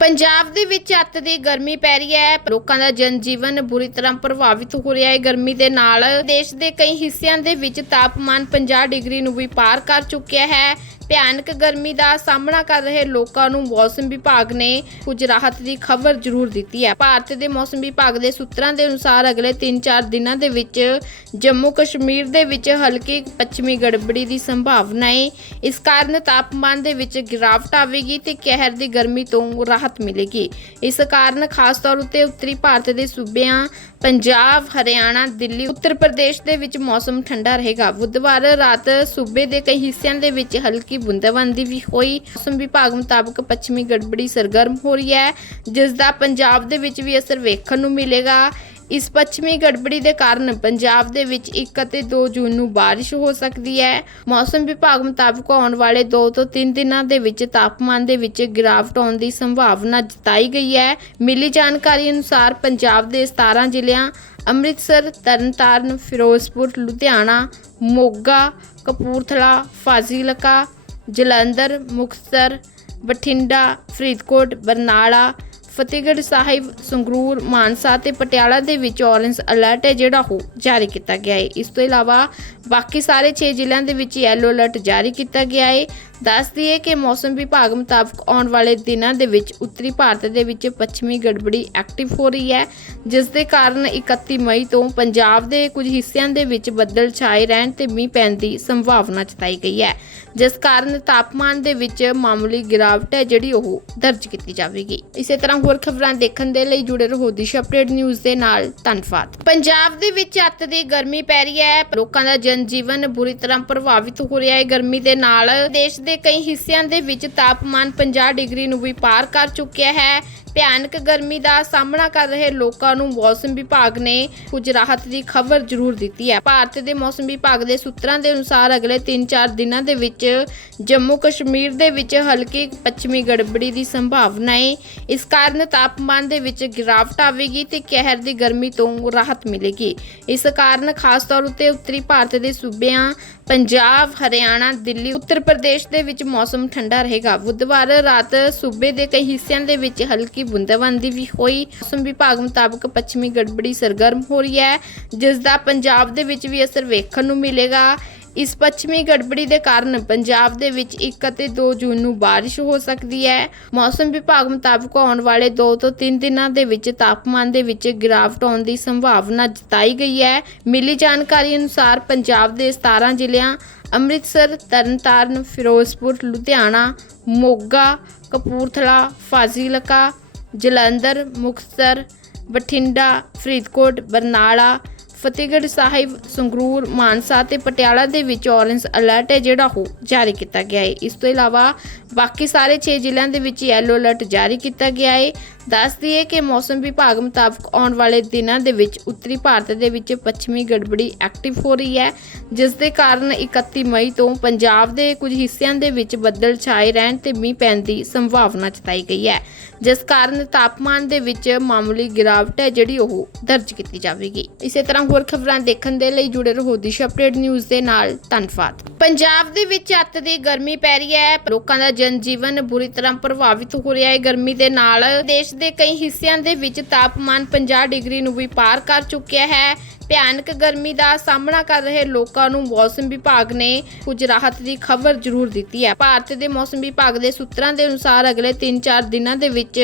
ਪੰਜਾਬ ਦੇ ਵਿੱਚ ਅੱਤ ਦੀ ਗਰਮੀ ਪੈ ਰਹੀ ਹੈ। ਲੋਕਾਂ ਦਾ ਜਨਜੀਵਨ ਬੁਰੀ ਤਰ੍ਹਾਂ ਪ੍ਰਭਾਵਿਤ ਹੋ ਰਿਹਾ ਹੈ। ਗਰਮੀ ਦੇ ਨਾਲ ਦੇਸ਼ ਦੇ ਕਈ ਹਿੱਸਿਆਂ ਦੇ ਵਿੱਚ ਤਾਪਮਾਨ 50 ਡਿਗਰੀ ਨੂੰ ਵੀ ਪਾਰ ਕਰ ਚੁੱਕਿਆ ਹੈ। ਭਿਆਨਕ ਗਰਮੀ ਦਾ ਸਾਹਮਣਾ ਕਰ ਰਹੇ ਲੋਕਾਂ ਨੂੰ ਮੌਸਮ ਵਿਭਾਗ ਨੇ ਕੁਝ ਰਾਹਤ ਦੀ ਖਬਰ ਜ਼ਰੂਰ ਦਿੱਤੀ ਹੈ। ਭਾਰਤ ਦੇ ਮੌਸਮ ਵਿਭਾਗ ਦੇ ਸੂਤਰਾਂ ਦੇ ਅਨੁਸਾਰ ਅਗਲੇ 3-4 ਦਿਨਾਂ ਦੇ ਵਿੱਚ ਜੰਮੂ ਕਸ਼ਮੀਰ ਦੇ ਵਿੱਚ ਹਲਕੀ ਪੱਛਮੀ ਗੜਬੜੀ ਦੀ ਸੰਭਾਵਨਾ ਹੈ ਇਸ ਕਾਰਨ ਤਾਪਮਾਨ ਦੇ ਵਿੱਚ ਗਿਰਾਵਟ ਆਵੇਗੀ ਤੇ ਕਹਿਰ ਦੀ ਗਰਮੀ ਤੋਂ ਰਾਹਤ ਮਿਲੇਗੀ। ਇਸ ਕਾਰਨ ਖਾਸ ਤੌਰ ਉੱਤੇ ਉੱਤਰੀ ਭਾਰਤ ਦੇ ਸੂਬਿਆਂ ਪੰਜਾਬ, ਹਰਿਆਣਾ, ਦਿੱਲੀ, ਉੱਤਰ ਪ੍ਰਦੇਸ਼ ਦੇ ਵਿੱਚ ਮੌਸਮ ਠੰਡਾ ਰਹੇਗਾ। ਬੁੱਧਵਾਰ ਰਾਤ ਸੂਬੇ ਦੇ ਕਈ ਹਿੱਸਿਆਂ ਦੇ ਵਿੱਚ ਹਲਕੀ ਬੂੰਦਾਬਾਂਦੀ ਵੀ ਹੋਈ। ਮੌਸਮ ਵਿਭਾਗ ਮੁਤਾਬਕ ਪੱਛਮੀ ਗੜਬੜੀ ਸਰਗਰਮ ਹੋ ਰਹੀ ਹੈ ਜਿਸ ਦਾ ਪੰਜਾਬ ਦੇ ਵਿੱਚ ਵੀ ਅਸਰ ਵੇਖਣ ਨੂੰ ਮਿਲੇਗਾ। ਇਸ ਪੱਛਮੀ ਗੜਬੜੀ ਦੇ ਕਾਰਨ ਪੰਜਾਬ ਦੇ ਵਿੱਚ 1 ਅਤੇ 2 ਜੂਨ ਨੂੰ ਬਾਰਿਸ਼ ਹੋ ਸਕਦੀ ਹੈ। ਮੌਸਮ ਵਿਭਾਗ ਮੁਤਾਬਕ ਆਉਣ ਵਾਲੇ 2 ਤੋਂ 3 ਦਿਨਾਂ ਦੇ ਵਿੱਚ ਤਾਪਮਾਨ ਦੇ ਵਿੱਚ ਗਿਰਾਵਟ ਆਉਣ ਦੀ ਸੰਭਾਵਨਾ ਜਤਾਈ ਗਈ ਹੈ। ਮਿਲੀ ਜਾਣਕਾਰੀ ਅਨੁਸਾਰ ਪੰਜਾਬ ਦੇ 17 ਜ਼ਿਲ੍ਹਿਆਂ ਅੰਮ੍ਰਿਤਸਰ, ਤਰਨਤਾਰਨ, ਫਿਰੋਜ਼ਪੁਰ, ਲੁਧਿਆਣਾ, ਮੋਗਾ, ਕਪੂਰਥਲਾ, ਫਾਜ਼ਿਲਕਾ ਜਲੰਧਰ, ਮੁਕਤਸਰ, ਬਠਿੰਡਾ, ਫਰੀਦਕੋਟ, ਬਰਨਾਲਾ, ਫਤਿਹਗੜ੍ਹ ਸਾਹਿਬ, ਸੰਗਰੂਰ, ਮਾਨਸਾ ਤੇ ਪਟਿਆਲਾ ਦੇ ਵਿੱਚ ਔਰੇਂਜ ਅਲਰਟ ਹੈ ਜਿਹੜਾ ਉਹ ਜਾਰੀ ਕੀਤਾ ਗਿਆ ਹੈ। ਇਸ ਤੋਂ ਇਲਾਵਾ ਬਾਕੀ ਸਾਰੇ 6 ਜ਼ਿਲ੍ਹਿਆਂ ਦੇ ਵਿੱਚ ਯੈਲੋ ਅਲਰਟ ਜਾਰੀ ਕੀਤਾ ਗਿਆ ਹੈ। ਦੱਸ ਦਈਏ ਕਿ ਮੌਸਮ ਵਿਭਾਗ ਮੁਤਾਬਕ ਆਉਣ ਵਾਲੇ ਦਿਨਾਂ ਦੇ ਵਿੱਚ ਉੱਤਰੀ ਭਾਰਤ ਦੇ ਵਿੱਚ ਪੱਛਮੀ ਗੜਬੜੀ ਐਕਟਿਵ ਹੋ ਰਹੀ ਹੈ, ਜਿਸ ਦੇ ਕਾਰਨ 31 ਮਈ ਤੋਂ ਪੰਜਾਬ ਦੇ ਕੁਝ ਹਿੱਸਿਆਂ ਦੇ ਵਿੱਚ ਬੱਦਲ ਛਾਏ ਰਹਿਣ ਤੇ ਮੀਂਹ ਪੈਣ ਦੀ ਸੰਭਾਵਨਾ ਜਤਾਈ ਗਈ ਹੈ। ਜਿਸ ਕਾਰਨ ਤਾਪਮਾਨ ਦੇ ਵਿੱਚ ਮਾਮੂਲੀ ਗਿਰਾਵਟ ਹੈ, ਜਿਹੜੀ ਉਹ ਦਰਜ ਕੀਤੀ ਜਾਵੇਗੀ। ਇਸੇ ਤਰ੍ਹਾਂ ਹੋਰ ਖਬਰਾਂ ਦੇਖਣ ਦੇ ਲਈ ਜੁੜੇ ਰਹੋ ਦਿਸ਼ ਅਪਡੇਟ ਨਿਊਜ਼ ਦੇ ਨਾਲ। ਧੰਨਵਾਦ। ਪੰਜਾਬ ਦੇ ਵਿੱਚ ਅੱਤ ਦੀ ਗਰਮੀ ਪੈ ਰਹੀ ਹੈ। ਲੋਕਾਂ ਦਾ ਜਨ ਜੀਵਨ ਬੁਰੀ ਤਰ੍ਹਾਂ ਪ੍ਰਭਾਵਿਤ ਹੋ ਰਿਹਾ ਹੈ। ਗਰਮੀ ਦੇ ਨਾਲ ਦੇਸ਼ ਦੇ ਕਈ ਹਿੱਸਿਆਂ ਦੇ ਵਿੱਚ ਤਾਪਮਾਨ 50 ਡਿਗਰੀ ਨੂੰ ਵੀ ਪਾਰ ਕਰ ਚੁੱਕਿਆ ਹੈ। ਭਿਆਨਕ ਗਰਮੀ ਦਾ ਸਾਹਮਣਾ ਕਰ ਰਹੇ ਲੋਕਾਂ ਨੂੰ ਮੌਸਮ ਵਿਭਾਗ ਨੇ ਕੁਝ ਰਾਹਤ ਦੀ ਖਬਰ ਜ਼ਰੂਰ ਦਿੱਤੀ ਹੈ। ਭਾਰਤ ਦੇ ਮੌਸਮ ਵਿਭਾਗ ਦੇ ਸੂਤਰਾਂ ਦੇ ਅਨੁਸਾਰ ਅਗਲੇ 3-4 ਦਿਨਾਂ ਦੇ ਵਿੱਚ ਜੰਮੂ ਕਸ਼ਮੀਰ ਦੇ ਵਿੱਚ ਹਲਕੀ ਪੱਛਮੀ ਗੜਬੜੀ ਦੀ ਸੰਭਾਵਨਾ ਹੈ। ਇਸ ਕਾਰਨ ਤਾਪਮਾਨ ਦੇ ਵਿੱਚ ਗਿਰਾਵਟ ਆਵੇਗੀ ਤੇ ਕਹਿਰ ਦੀ ਗਰਮੀ ਤੋਂ ਰਾਹਤ ਮਿਲੇਗੀ। ਇਸ ਕਾਰਨ ਖਾਸ ਤੌਰ ਉੱਤੇ ਉੱਤਰੀ ਭਾਰਤ ਦੇ ਸੂਬਿਆਂ ਪੰਜਾਬ, ਹਰਿਆਣਾ, ਦਿੱਲੀ, ਉੱਤਰ ਪ੍ਰਦੇਸ਼ ਦੇ ਵਿੱਚ ਮੌਸਮ ਠੰਡਾ ਰਹੇਗਾ। ਬੁੱਧਵਾਰ ਰਾਤ ਸੂਬੇ ਦੇ ਕਈ ਹਿੱਸਿਆਂ ਦੇ ਵਿੱਚ ਹਲਕੀ ਬੂੰਦਾਬਾਂਦੀ ਵੀ ਹੋਈ। ਮੌਸਮ ਵਿਭਾਗ ਮੁਤਾਬਕ ਪੱਛਮੀ ਗੜਬੜੀ ਸਰਗਰਮ ਹੋ ਰਹੀ ਹੈ ਜਿਸ ਦਾ ਪੰਜਾਬ ਦੇ ਵਿੱਚ ਵੀ ਅਸਰ ਵੇਖਣ ਨੂੰ ਮਿਲੇਗਾ। ਇਸ ਪੱਛਮੀ ਗੜਬੜੀ ਦੇ ਕਾਰਨ ਪੰਜਾਬ ਦੇ ਵਿੱਚ 1 ਅਤੇ 2 ਜੂਨ ਨੂੰ ਬਾਰਿਸ਼ ਹੋ ਸਕਦੀ ਹੈ। ਮੌਸਮ ਵਿਭਾਗ ਮੁਤਾਬਕ ਆਉਣ ਵਾਲੇ 2 ਤੋਂ 3 ਦਿਨਾਂ ਦੇ ਵਿੱਚ ਤਾਪਮਾਨ ਦੇ ਵਿੱਚ ਗਿਰਾਵਟ ਆਉਣ ਦੀ ਸੰਭਾਵਨਾ ਜਤਾਈ ਗਈ ਹੈ। ਮਿਲੀ ਜਾਣਕਾਰੀ ਅਨੁਸਾਰ ਪੰਜਾਬ ਦੇ 17 ਜ਼ਿਲ੍ਹਿਆਂ ਅੰਮ੍ਰਿਤਸਰ, ਤਰਨਤਾਰਨ, ਫਿਰੋਜ਼ਪੁਰ, ਲੁਧਿਆਣਾ, ਮੋਗਾ, ਕਪੂਰਥਲਾ, ਫਾਜ਼ਿਲਕਾ ਜਲੰਧਰ ਮੁਕਤਸਰ ਬਠਿੰਡਾ ਫਰੀਦਕੋਟ ਬਰਨਾਲਾ ਫਤਿਹਗੜ੍ਹ ਸਾਹਿਬ, ਸੰਗਰੂਰ, ਮਾਨਸਾ ਤੇ ਪਟਿਆਲਾ ਦੇ ਵਿੱਚ ਔਰੰਜ ਅਲਰਟ ਹੈ, ਜਿਹੜਾ ਉਹ ਜਾਰੀ ਕੀਤਾ ਗਿਆ ਹੈ। ਇਸ ਤੋਂ ਇਲਾਵਾ ਬਾਕੀ ਸਾਰੇ 6 ਜ਼ਿਲ੍ਹਿਆਂ ਦੇ ਵਿੱਚ ਯੈਲੋ ਅਲਰਟ ਜਾਰੀ ਕੀਤਾ ਗਿਆ ਹੈ। ਦੱਸ ਦਈਏ ਕਿ ਮੌਸਮ ਵਿਭਾਗ ਮੁਤਾਬਕ ਆਉਣ ਵਾਲੇ ਦਿਨਾਂ ਦੇ ਵਿੱਚ ਉੱਤਰੀ ਭਾਰਤ ਦੇ ਵਿੱਚ ਪੱਛਮੀ ਗੜਬੜੀ ਐਕਟਿਵ ਹੋ ਰਹੀ ਹੈ, ਜਿਸ ਦੇ ਕਾਰਨ 31 ਮਈ ਤੋਂ ਪੰਜਾਬ ਦੇ ਕੁਝ ਹਿੱਸਿਆਂ ਦੇ ਵਿੱਚ ਬੱਦਲ ਛਾਏ ਰਹਿਣ ਤੇ ਮੀਂਹ ਪੈਣ ਦੀ ਸੰਭਾਵਨਾ ਜਤਾਈ ਗਈ ਹੈ। ਜਿਸ ਕਾਰਨ ਤਾਪਮਾਨ ਦੇ ਵਿੱਚ ਮਾਮੂਲੀ ਗਿਰਾਵਟ ਹੈ, ਜਿਹੜੀ ਉਹ ਦਰਜ ਕੀਤੀ ਜਾਵੇਗੀ। ਇਸੇ ਤਰ੍ਹਾਂ ਹੋਰ ਖਬਰਾਂ ਦੇਖਣ ਦੇ ਲਈ ਜੁੜੇ ਰਹੋ ਦਿਸ਼ਾ ਅਪਡੇਟ ਨਿਊਜ਼ ਦੇ ਨਾਲ ਧੰਨਵਾਦ। ਪੰਜਾਬ ਦੇ ਵਿੱਚ ਅੱਤ ਦੀ ਗਰਮੀ ਪੈ ਰਹੀ ਹੈ। ਲੋਕਾਂ ਦਾ ਜਨਜੀਵਨ ਬੁਰੀ ਤਰ੍ਹਾਂ ਪ੍ਰਭਾਵਿਤ ਹੋ ਰਿਹਾ ਹੈ। ਗਰਮੀ ਦੇ ਨਾਲ ਦੇਸ਼ ਦੇ ਕਈ ਹਿੱਸਿਆਂ ਦੇ ਵਿੱਚ ਤਾਪਮਾਨ 50 ਡਿਗਰੀ ਨੂੰ ਵੀ ਪਾਰ ਕਰ ਚੁੱਕਿਆ ਹੈ। ਭਿਆਨਕ ਗਰਮੀ ਦਾ ਸਾਹਮਣਾ ਕਰ ਰਹੇ ਲੋਕਾਂ ਨੂੰ ਮੌਸਮ ਵਿਭਾਗ ਨੇ ਕੁਝ ਰਾਹਤ ਦੀ ਖਬਰ ਜ਼ਰੂਰ ਦਿੱਤੀ ਹੈ। ਭਾਰਤ ਦੇ ਮੌਸਮ ਵਿਭਾਗ ਦੇ ਸੂਤਰਾਂ ਦੇ ਅਨੁਸਾਰ ਅਗਲੇ 3-4 ਦਿਨਾਂ ਦੇ ਵਿੱਚ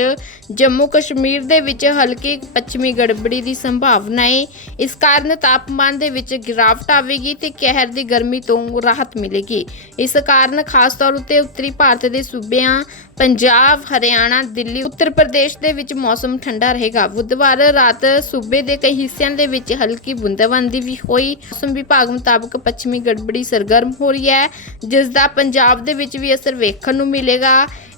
ਜੰਮੂ ਕਸ਼ਮੀਰ ਦੇ ਵਿੱਚ ਹਲਕੀ ਪੱਛਮੀ ਗੜਬੜੀ ਦੀ ਸੰਭਾਵਨਾ ਹੈ। ਇਸ ਕਾਰਨ ਤਾਪਮਾਨ ਦੇ ਵਿੱਚ ਗਿਰਾਵਟ ਆਵੇਗੀ ਤੇ ਕਹਿਰ ਦੀ ਗਰਮੀ ਤੋਂ ਰਾਹਤ ਮਿਲੇਗੀ। ਇਸ ਕਾਰਨ ਖਾਸ ਤੌਰ ਉੱਤੇ ਉੱਤਰੀ ਭਾਰਤ ਦੇ ਸੂਬਿਆਂ, ਪੰਜਾਬ, ਹਰਿਆਣਾ, ਦਿੱਲੀ, ਉੱਤਰ ਪ੍ਰਦੇਸ਼ ਦੇ ਵਿੱਚ ਮੌਸਮ ਠੰਡਾ ਰਹੇਗਾ। ਬੁੱਧਵਾਰ ਰਾਤ ਸੂਬੇ ਦੇ ਕਈ ਹਿੱਸਿਆਂ ਦੇ ਵਿੱਚ ਹਲਕੀ ਬੂੰਦਾਬਾਂਦੀ ਵੀ ਹੋਈ। ਮੌਸਮ ਵਿਭਾਗ ਮੁਤਾਬਕ ਪੱਛਮੀ ਗੜਬੜੀ ਸਰਗਰਮ ਹੋ ਰਹੀ ਹੈ ਜਿਸ ਦਾ ਪੰਜਾਬ ਦੇ ਵਿੱਚ ਵੀ ਅਸਰ ਵੇਖਣ ਨੂੰ ਮਿਲੇਗਾ।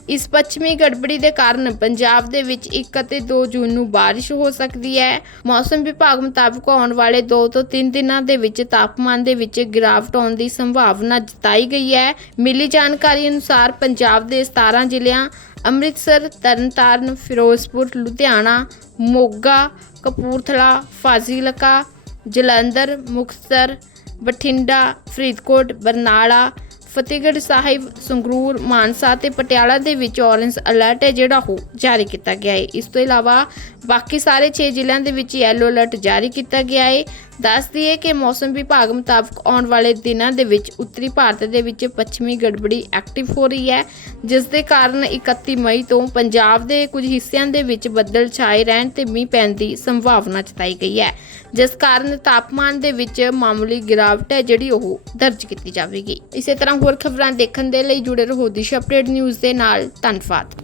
ਇਸ ਪੱਛਮੀ ਗੜਬੜੀ ਦੇ ਕਾਰਨ ਪੰਜਾਬ ਦੇ ਵਿੱਚ 1 ਅਤੇ 2 ਜੂਨ ਨੂੰ ਬਾਰਿਸ਼ ਹੋ ਸਕਦੀ ਹੈ। ਮੌਸਮ ਵਿਭਾਗ ਮੁਤਾਬਕ ਆਉਣ ਵਾਲੇ 2 ਤੋਂ 3 ਦਿਨਾਂ ਦੇ ਵਿੱਚ ਤਾਪਮਾਨ ਦੇ ਵਿੱਚ ਗਿਰਾਵਟ ਆਉਣ ਦੀ ਸੰਭਾਵਨਾ ਜਤਾਈ ਗਈ ਹੈ। ਮਿਲੀ ਜਾਣਕਾਰੀ ਅਨੁਸਾਰ ਪੰਜਾਬ ਦੇ 17 ਜ਼ਿਲ੍ਹਿਆਂ ਅੰਮ੍ਰਿਤਸਰ, ਤਰਨਤਾਰਨ, ਫਿਰੋਜ਼ਪੁਰ, ਲੁਧਿਆਣਾ, ਮੋਗਾ, ਕਪੂਰਥਲਾ, ਫਾਜ਼ਿਲਕਾ, ਜਲੰਧਰ, ਮੁਕਤਸਰ, ਬਠਿੰਡਾ, ਫਰੀਦਕੋਟ, ਬਰਨਾਲਾ ਫਤਿਹਗੜ੍ਹ ਸਾਹਿਬ, ਸੰਗਰੂਰ, ਮਾਨਸਾ ਤੇ ਪਟਿਆਲਾ ਦੇ ਵਿੱਚ ਔਰੇਂਜ ਅਲਰਟ ਹੈ, ਜਿਹੜਾ ਉਹ ਜਾਰੀ ਕੀਤਾ ਗਿਆ ਹੈ। ਇਸ ਤੋਂ ਇਲਾਵਾ ਬਾਕੀ ਸਾਰੇ 6 ਜ਼ਿਲ੍ਹਿਆਂ ਦੇ ਵਿੱਚ ਯੈਲੋ ਅਲਰਟ ਜਾਰੀ ਕੀਤਾ ਗਿਆ ਹੈ। ਦੱਸ ਦਈਏ ਕਿ ਮੌਸਮ ਵਿਭਾਗ ਮੁਤਾਬਕ ਆਉਣ ਵਾਲੇ ਦਿਨਾਂ ਦੇ ਵਿੱਚ ਉੱਤਰੀ ਭਾਰਤ ਦੇ ਵਿੱਚ ਪੱਛਮੀ ਗੜਬੜੀ ਐਕਟਿਵ ਹੋ ਰਹੀ ਹੈ, ਜਿਸ ਦੇ ਕਾਰਨ 31 ਮਈ ਤੋਂ ਪੰਜਾਬ ਦੇ ਕੁਝ ਹਿੱਸਿਆਂ ਦੇ ਵਿੱਚ ਬੱਦਲ ਛਾਏ ਰਹਿਣ ਤੇ ਮੀਂਹ ਪੈਣ ਦੀ ਸੰਭਾਵਨਾ ਜਤਾਈ ਗਈ ਹੈ। ਜਿਸ ਕਾਰਨ ਤਾਪਮਾਨ ਦੇ ਵਿੱਚ ਮਾਮੂਲੀ ਗਿਰਾਵਟ ਹੈ ਜਿਹੜੀ ਉਹ ਦਰਜ ਕੀਤੀ ਜਾਵੇਗੀ। ਇਸੇ ਤਰ੍ਹਾਂ ਹੋਰ ਖਬਰਾਂ ਦੇਖਣ ਦੇ ਲਈ ਜੁੜੇ ਰਹੋ ਦਿਸ਼ ਅਪਡੇਟ ਨਿਊਜ਼ ਦੇ ਨਾਲ। ਧੰਨਵਾਦ।